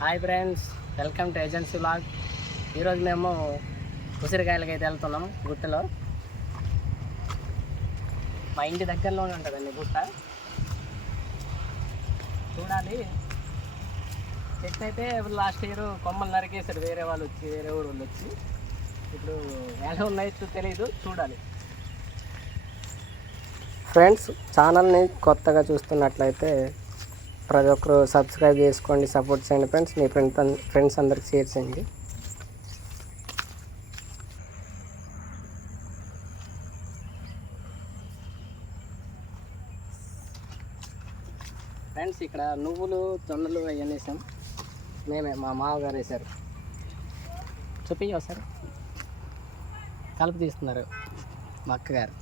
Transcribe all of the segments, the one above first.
Hi friends, welcome to agency vlog. ఈరోజు మేము ఉసిరికాయలకి అయితే వెళ్తున్నాం. గుట్టలో మా ఇంటి దగ్గరలోనే ఉంటుందండి గుట్ట. చూడాలి. చెట్టు అయితే లాస్ట్ ఇయర్ కొమ్మలు నరికేసారు వేరే వాళ్ళు వచ్చి, వేరే ఊరు వాళ్ళు వచ్చి. ఇప్పుడు ఎలా ఉన్నాయో తెలియదు, చూడాలి. ఫ్రెండ్స్, ఛానల్ని కొత్తగా చూస్తున్నట్లయితే ప్రతి ఒక్కరు సబ్స్క్రైబ్ చేసుకోండి, సపోర్ట్ చేయండి ఫ్రెండ్స్. మీ ఫ్రెండ్స్ అందరికి షేర్ చేయండి. ఫ్రెండ్స్, ఇక్కడ నువ్వులు జొన్నలు అవన్నీ వేసాం. మేమే, మా మామగారు వేశారు. చూపించవు సార్, కలుపు తీస్తున్నారు మా అక్కగారు.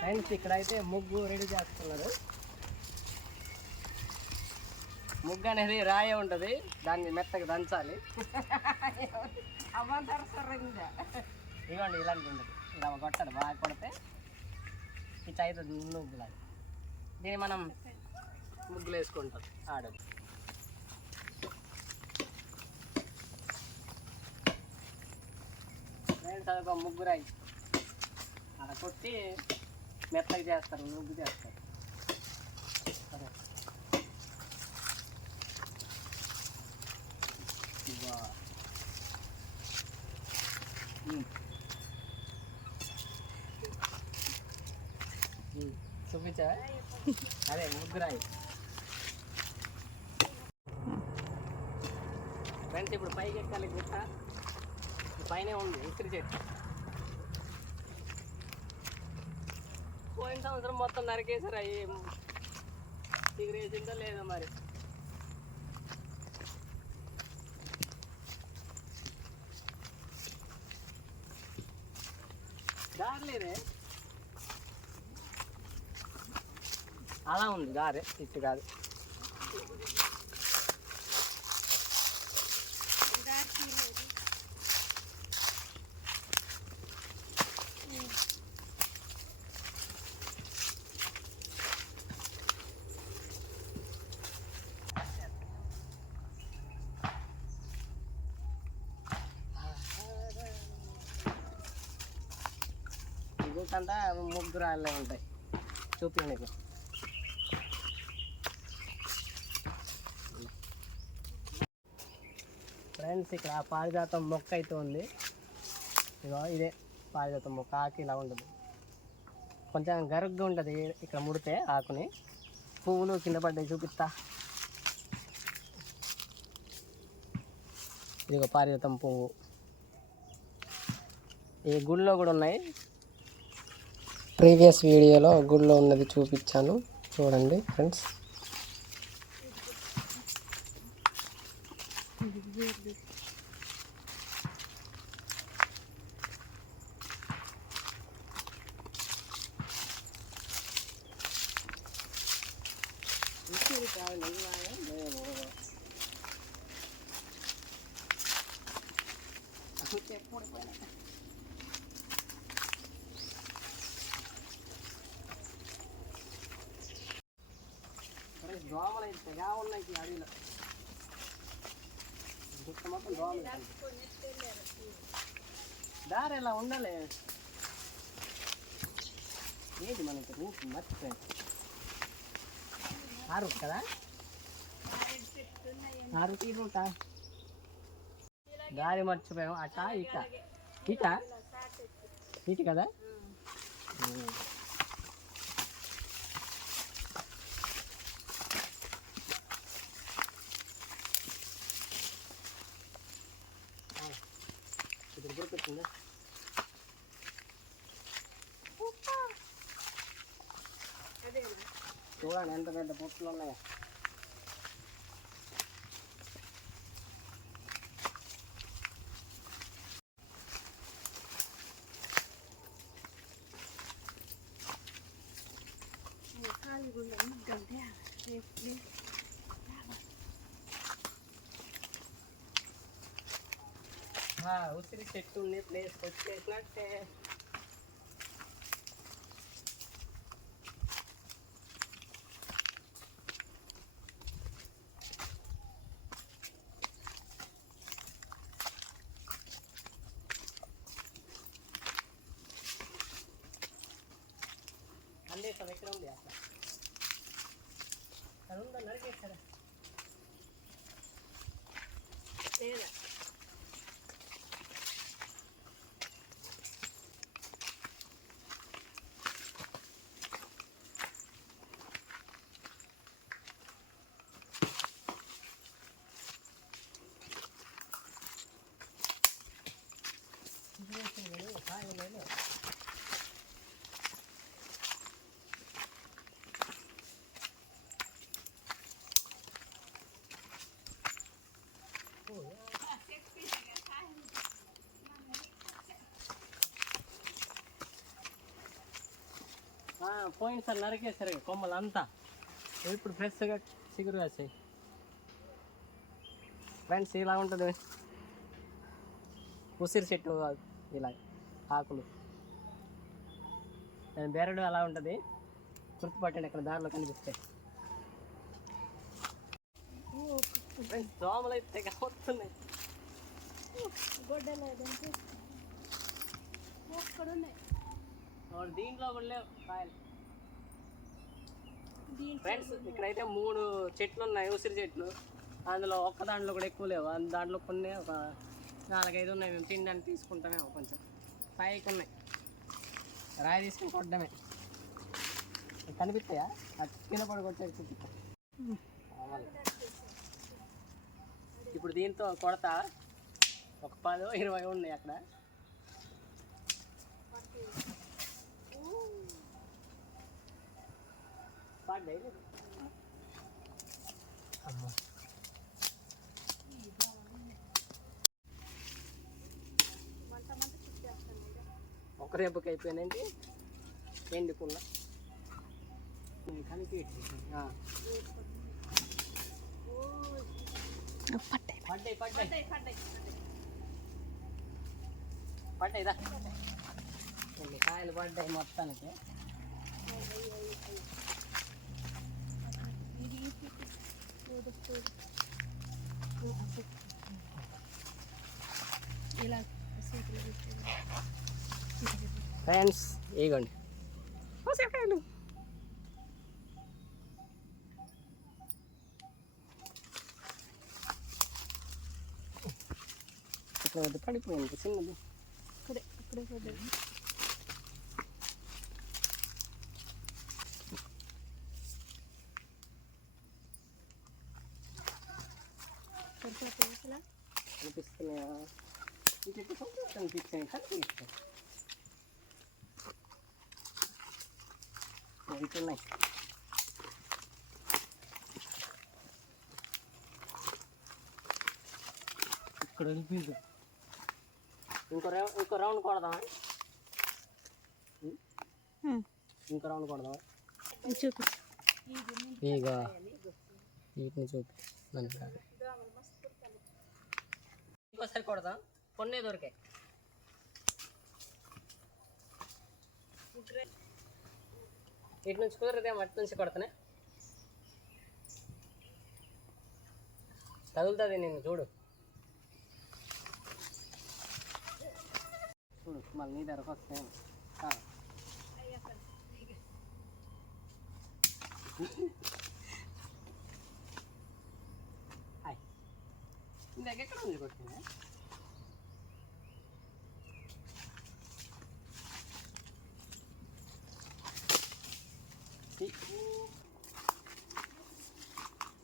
ఫ్రెండ్స్, ఇక్కడైతే ముగ్గు రెడీ చేస్తున్నారు. ముగ్గు అనేది రాయే ఉంటుంది, దాన్ని మెత్తగా దంచాలి. ఇవ్వండి, ఇలాంటి ఉండదు. ఇలా కొట్టాలి, బాగా కొడితే ఇట్లా అవుతుంది ముగ్గులాగా. దీన్ని మనం ముగ్గులు వేసుకుంటాం ఆడది. ఫ్రెండ్స్, అదొక ముగ్గు రాయి అలా కొట్టి మెత్తగా చేస్తారు, ముగ్గు చేస్తారు. చూపించా, అదే ముగ్గురాయి. ఫ్రెండ్స్, ఇప్పుడు పైకి ఎక్కాలి గుట్ట. పైనే ఉంది ఉసిరి చెట్టు. పోయిన సంవత్సరం మొత్తం నరికేసారు. అవి ఎగిరేసిందో లేదో మరి. దారిలేదే, అలా ఉంది దారి, ఇటు కాదు. అంతా ముగ్గురు రాళ్ళే ఉంటాయి. చూపించండి నీకు. ఫ్రెండ్స్, ఇక్కడ పారిజాతం మొక్క అయితే ఉంది. ఇదో ఇదే పారిజాతం మొక్క. ఆకు ఇలా ఉంటుంది, కొంచెం గరుగ్గా ఉంటుంది. ఇక్కడ ముడితే ఆకుని పువ్వులు కింద పడ్డాయి, చూపిస్తా. ఇదిగో పారిజాతం పువ్వు. ఈ గుళ్ళో కూడా ఉన్నాయి. ప్రీవియస్ వీడియోలో గుళ్ళో ఉన్నది చూపించాను, చూడండి ఫ్రెండ్స్. దోమలు అయితే తెగా ఉన్నాయి అడవిలో. గుట్ట మొత్తం దోమలు. దారి ఎలా ఉండాలి. ఏంటి మనకి రూట్ మర్చిపోయింది. ఆ రూట్ కదా, ఆ రూట్ ఈ రూటా? దారి మర్చిపోయాం. అటా ఇట, ఇట ఇటు కదా. గుర్తుపెట్టిందా? చూడండి ఎంత పెద్ద పొట్లు ఉన్నాయో. ఉసిరి చెట్టు ఉండే ప్లేస్కి వచ్చేసినట్టే. అందేస్తాం ఎక్కడ ఉంది అట్లా అది ఉందా నరికేస్తారా లేదా పోయింది సార్ నరికేసారు కొమ్మలు అంతా ఇప్పుడు ఫ్రెష్గా చిగురు వేసాయి. ఫ్రెండ్స్ ఇలా ఉంటుంది ఉసిరి చెట్టు, ఇలా ఆకులు. బెరడు అలా ఉంటుంది, గుర్తుపట్టండి ఇక్కడ దారిలో కనిపిస్తాయి. దోమలు అయితే వస్తున్నాయి. దీంట్లో కూడా లేవు కాయలు. ఫ్రెండ్స్ ఇక్కడైతే 3 చెట్లు ఉన్నాయి, ఉసిరి చెట్లు. అందులో ఒక్క దాంట్లో కూడా ఎక్కువ లేవు, దాంట్లో కొన్ని ఒక 4-5 ఉన్నాయి. మేము తినడానికి తీసుకుంటామేమో, కొంచెం పైకి ఉన్నాయి. రాయి తీసుకుని కొట్టడమే. కనిపిస్తాయా? కింద పడి కొట్టే చూపిస్తా. ఇప్పుడు దీంతో కొడతా ఒక 10-20 ఉన్నాయి అక్కడ. పడ్డాయి అమ్మా. ఒక రేపుకి అయిపోయినాయండి ఎండుకున్న కలిపి పడ్డాయి పడ్డాయి పడ్డాయిదా కొన్ని కాయలు పడ్డాయి మొత్తానికి. ఫ్రెండ్స్ ఇగోండి ఉసిరికాయలు. ఇక్కడ పడిపోయింది చిన్నది. ఇక్కడే ఇక్కడే పడ్డది. కనిపిస్తున్నాయా? కనిపించాయి కనిపిస్తాయి వెళ్తున్నాయి. ఇక్కడ వెళ్ళిపోయింది. ఇంకో రౌండ్ కొడదామా? ఇంకో రౌండ్ కొడదామా? చూపి ఇక వీటిని చూపి ఇంకోసారి కొడదాం. కొన్నే దొరికాయి. ఇటు నుంచి కుదరదేమో, అటు నుంచి కొడతానే తగులుతుంది. నేను చూడు చూడు మళ్ళీ నీ దగ్గరకు వస్తాయి. ఇందాక ఎక్కడ ఉంది కొట్టిందా?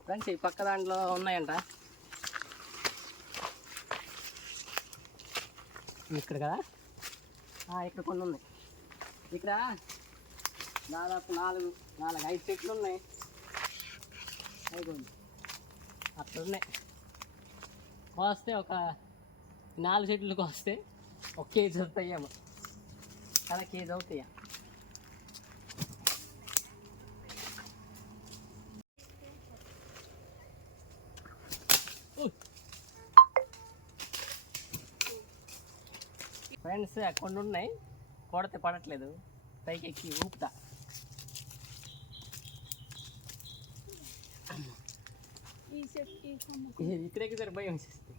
ఫ్రెండ్స్ ఈ పక్క దాంట్లో ఉన్నాయంట. ఇక్కడ కదా, ఇక్కడ కొన్ని ఉన్నాయి. ఇక్కడ దాదాపు 4-5 చెట్లు ఉన్నాయి. అయిపోయింది అట్లా ఉన్నాయి. కోస్తే ఒక 4 చెట్లు కోస్తే 1 కేజీ అవుతాయేమో కదా, కేజీ అవుతాయా? ఫ్రెండ్స్ కొన్ని ఉన్నాయి, కొడితే పడట్లేదు, పైకి ఎక్కి ఊపుతా. ఇక్కడికి సరే భయం వచ్చేస్తుంది.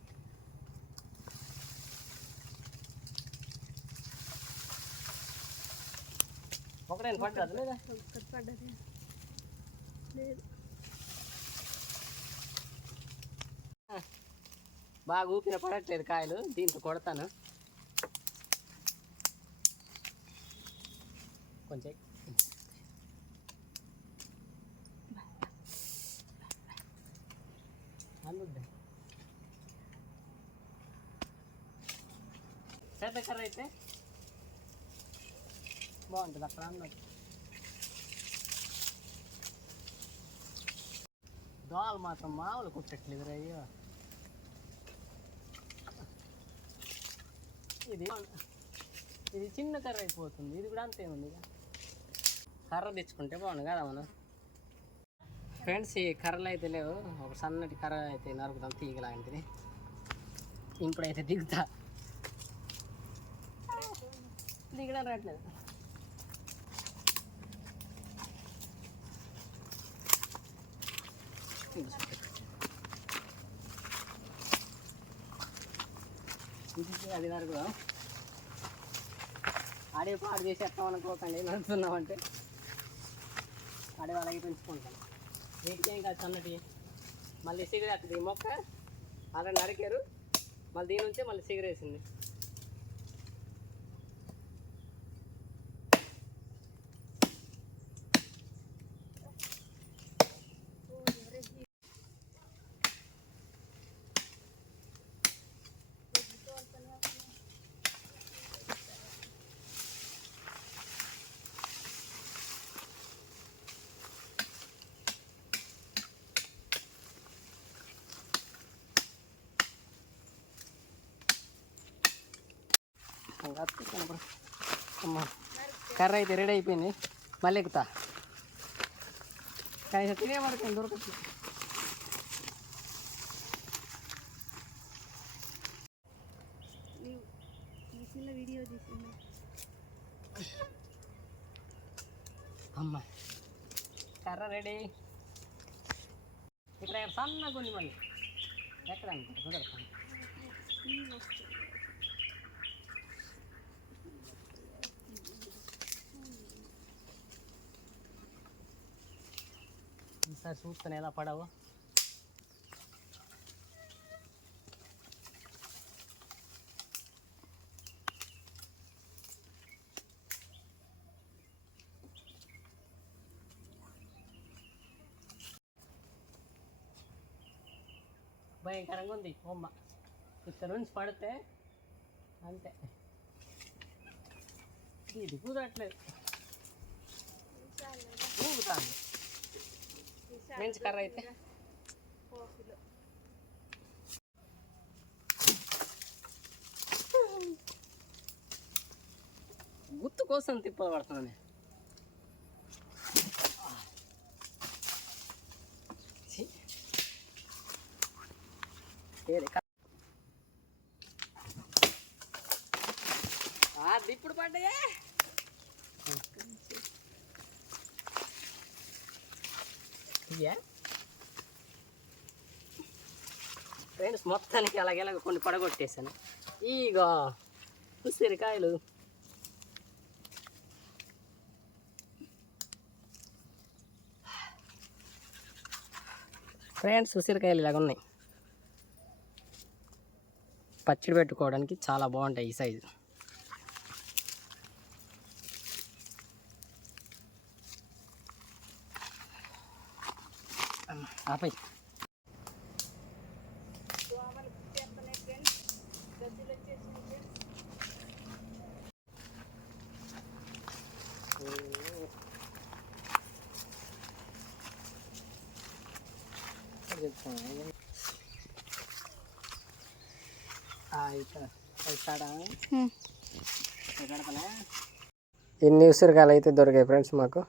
ఒకటే పడ్డది లేదా? పడ్డది లేదు. బాగా ఊపిన పడట్లేదు కాయలు, దీంతో కొడతాను కొంచెం. అందుద్దా పెద్ద కర్ర అయితే బాగుంటుంది అక్కడ అన్నది. దోవలు మాత్రం మామూలు కుట్టట్లేదు అయ్యో. ఇది చిన్న కర్ర అయిపోతుంది, ఇది కూడా అంతే ఉంది. కర్ర తెచ్చుకుంటే బాగుంది కదా మనం. ఫ్రెండ్స్ ఈ కర్రలు అయితే లేవు, ఒక సన్నటి కర్ర అయితే నరుకుతాం తీగలాంటిది. ఇప్పుడైతే దిగుతా, దిగడం రావట్లేదు. అది నరుకుదాం. ఆడే పాడు చేసేస్తాం అనుకోకండి, నడుపుతున్నామంటే ఆడే వాళ్ళకి పెంచుకుంటాం. వీటికి ఏం కాదు సన్నటి. మళ్ళీ సిగరేస్తుంది ఈ మొక్క, అలా నరికారు, మళ్ళీ దీని నుంచే మళ్ళీ సిగరేసింది. కర్ర అయితే రెడీ అయిపోయింది, మళ్ళీ ఎక్కుతా. కానీ తినే వరకు దొరకచ్చు. అమ్మ కర్ర రెడీ. ఇక్కడ సన్నగా ఉంది, మళ్ళీ ఎక్కడ అనుకో కుదరతాను. ఈసారి చూస్తాను ఎలా పడవో. భయంకరంగా ఉంది బొమ్మ, ఇక్కడ నుంచి పడితే అంతే. ఇది కుదరట్లేదు, ఊగుతాను. ఫ్రెండ్స్ కర్ర అయితే గుర్తు కోసం తిప్పబడుతున్నాను. ఇప్పుడు పడ్డాయే. ఫ్రెండ్స్ మొత్తానికి అలాగేలాగ కొన్ని పడగొట్టేసాను. ఇగో ఉసిరికాయలు. ఫ్రెండ్స్ ఉసిరికాయలు ఇలాగ ఉన్నాయి, పచ్చడి పెట్టుకోవడానికి చాలా బాగుంటాయి ఈ సైజు. ఆపై ఇన్ని ఉసిరికాయలు అయితే దొరికాయి ఫ్రెండ్స్ మాకు.